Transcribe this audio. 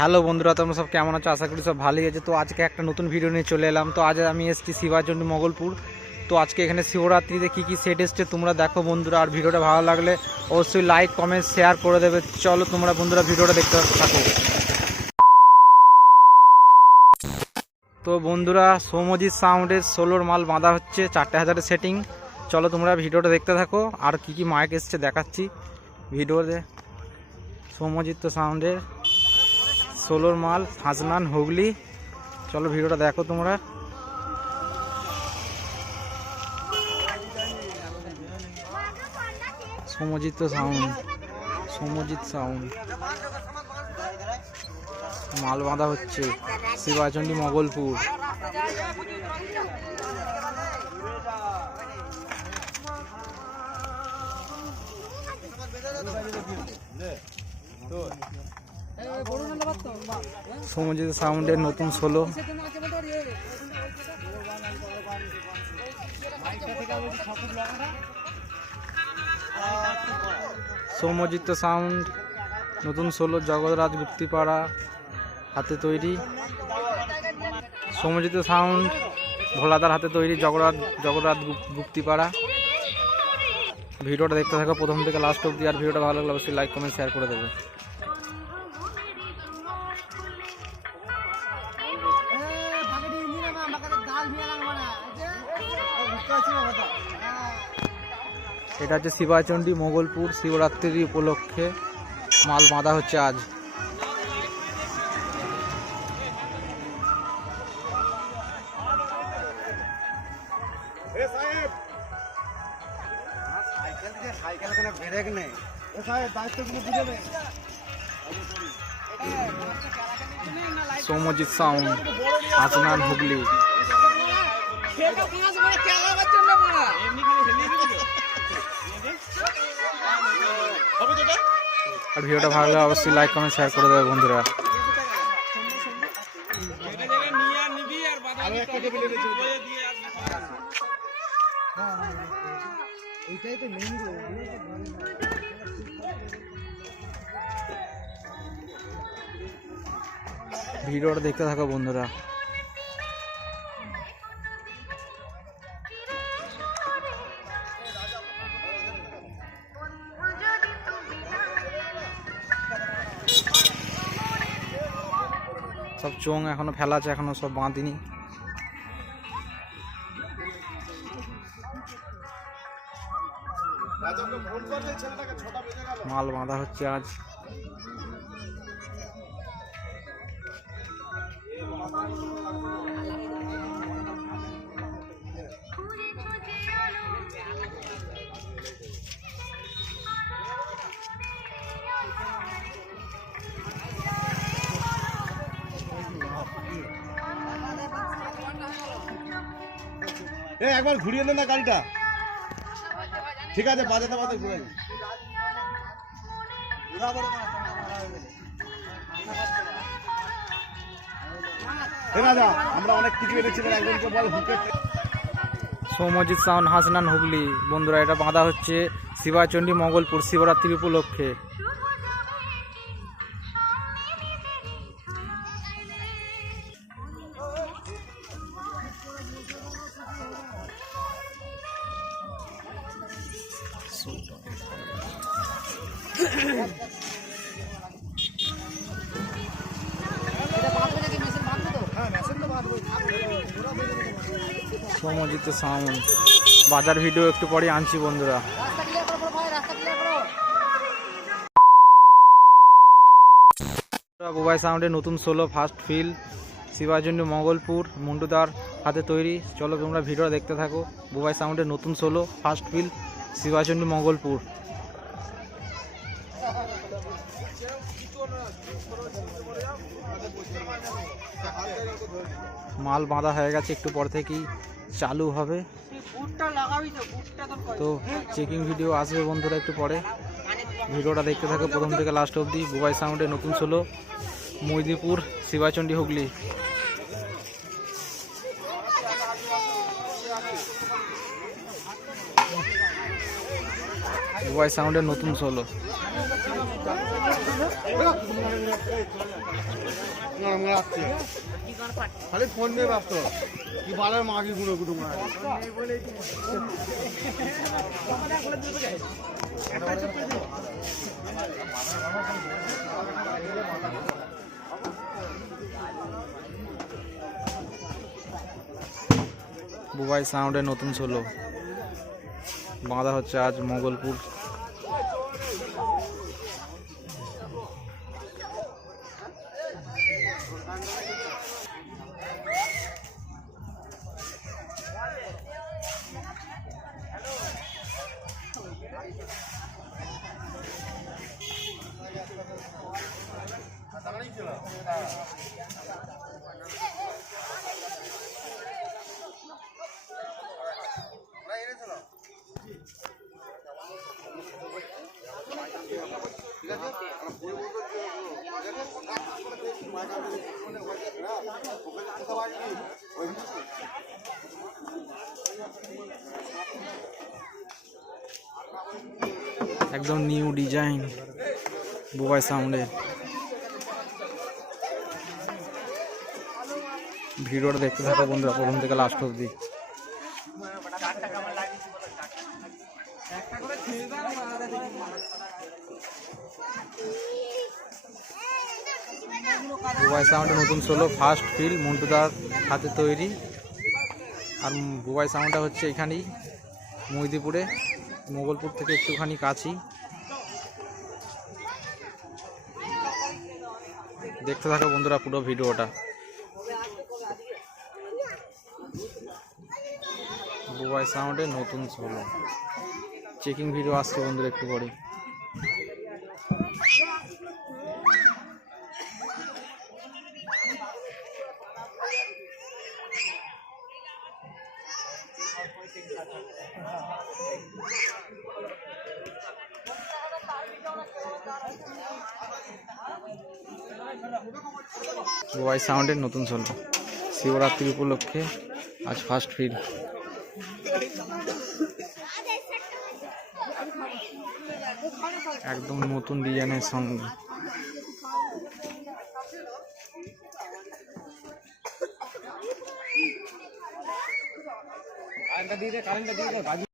Hello বন্ধুরা, তোমরা সব কেমন আছো? আশা করি সব ভালোই আছে। তো আজকে একটা নতুন ভিডিও নিয়ে চলে এলাম। তো আজ আমি এসেছি শিবাচন্ডী মঙ্গলপুর। তো আজকে এখানে শিবরাত্রিতে কী কী সেট এসছে তোমরা দেখো বন্ধুরা। আর ভিডিওটা ভালো লাগলে অবশ্যই লাইক কমেন্ট শেয়ার করে দেবে। চলো তোমরা বন্ধুরা ভিডিওটা দেখতে থাকো। তো বন্ধুরা সৌমজিৎ সাউন্ডের ষোলোর মাল বাঁধা হচ্ছে, চারটে হাজারের সেটিং চলো তোমরা ভিডিওটা দেখতে থাকো। আর কি কি মাইক এসছে দেখাচ্ছি। ভিডিওতে সৌমজিৎ সাউন্ডের। ষোলোর মাল হাজনান হুগলি। চলো ভিডিওটা দেখো তোমরা। সমজিৎ সাউন্ড সমজিৎ সাউন্ড মাল বাঁধা হচ্ছে শিবাচন্ডী মগলপুর। সমজিৎ সাউন্ডের নতুন সোলো সৌমজিৎ সাউন্ড, নতুন সোলো জগৎরাজ গুপ্তিপাড়া হাতে তৈরি। সৌমজিৎ সাউন্ড, ভোলাদার হাতে তৈরি জগরাত গুপ- গুপ্তিপাড়া। ভিডিওটা দেখতে থাকো প্রথম থেকে লাস্ট অব্দি আর ভিডিওটা ভালো লাগলে অবশ্যই লাইক কমেন্ট শেয়ার করে দেবে। এটা হচ্ছে শিবাচণ্ডী মোগলপুর শিবরাত্রি উপলক্ষে মাল বাঁধা হচ্ছে আজ। সাইকেল কোনো ব্রেক নেই। ও সাহেব দায়িত্বগুলো বুঝে সৌমজিৎ সাউন্ড হাসনান হুগলি। আর ভিডিওটা ভালো লাগলে অবশ্যই লাইক কমেন্ট শেয়ার করে দেবে বন্ধুরা। ভিডিওটা দেখতে থাকো বন্ধুরা। সব চোং এখনও ফেলা আছে এখনও সব বাঁধিনি। মাল বাঁধা হচ্ছে আজ। একবার ঘুরিয়ে নে না গাড়িটা। ঠিক আছে বাজাতে বাজাতে ঘুরে আমরা অনেক কিছু সৌমজিৎ সাউন্ড হাসনান হুগলি। বন্ধুরা, এটা বাঁধা হচ্ছে শিবাচণ্ডী মঙ্গলপুর শিবরাত্রি উপলক্ষে। সাউন্ড বাজার ভিডিও একটু পরে আনছি বন্ধুরা। বুবাই সাউন্ডের নতুন solo first feel Shibachandi Mangalpur, মুন্ডুদার হাতে তৈরি। চলো তোমরা ভিডিও দেখতে থাকো। বুবাই সাউন্ডের নতুন solo first feel Shibachandi Mangalpur. মাল বাঁধা হয়ে গেছে একটু পর থেকেই চালু হবে তো চেকিং ভিডিও আসবে বন্ধুরা একটু পরে ভিডিওটা দেখতে থাকো প্রথম থেকে লাস্ট অবধি বুবাই সাউন্ডের নতুন ষোলো মৈদিপুর শিবাচণ্ডী হুগলি বুবাই সাউন্ডের নতুন ষোলো খালি ফোন নিয়ে ব্যস্ত। কি মাগি কুটুম বুবাই সাউন্ডের নতুন সোলো বাঁধা হচ্ছে আজ মোগলপুর একদম নিউ ডিজাইন বুবাই সাউন্ডের ভিডিওটা দেখতে থাকো বন্ধুরা প্রথম থেকে লাস্ট অব্দি বুবাই সাউন্ডের নতুন সোলো ফার্স্ট ফিল মন্টুদার হাতে তৈরি। আর বুবাই সাউন্ডটা হচ্ছে এখানেই মহিদিপুরে মোগলপুর থেকে একটুখানি কাছেই। দেখতে থাকো বন্ধুরা পুরো ভিডিওটা। বুবাই সাউন্ডে নতুন সোলো চেকিং ভিডিও আসছে বন্ধুরা একটু পরে। বুবাই সাউন্ডের নতুন সোলো শিবরাত্রি উপলক্ষে আজ ফার্স্ট ফিল একদম নতুন ডিজাইনের সঙ্গে কারেন্টটা দিয়ে দে কারেন্টটা দিয়ে দে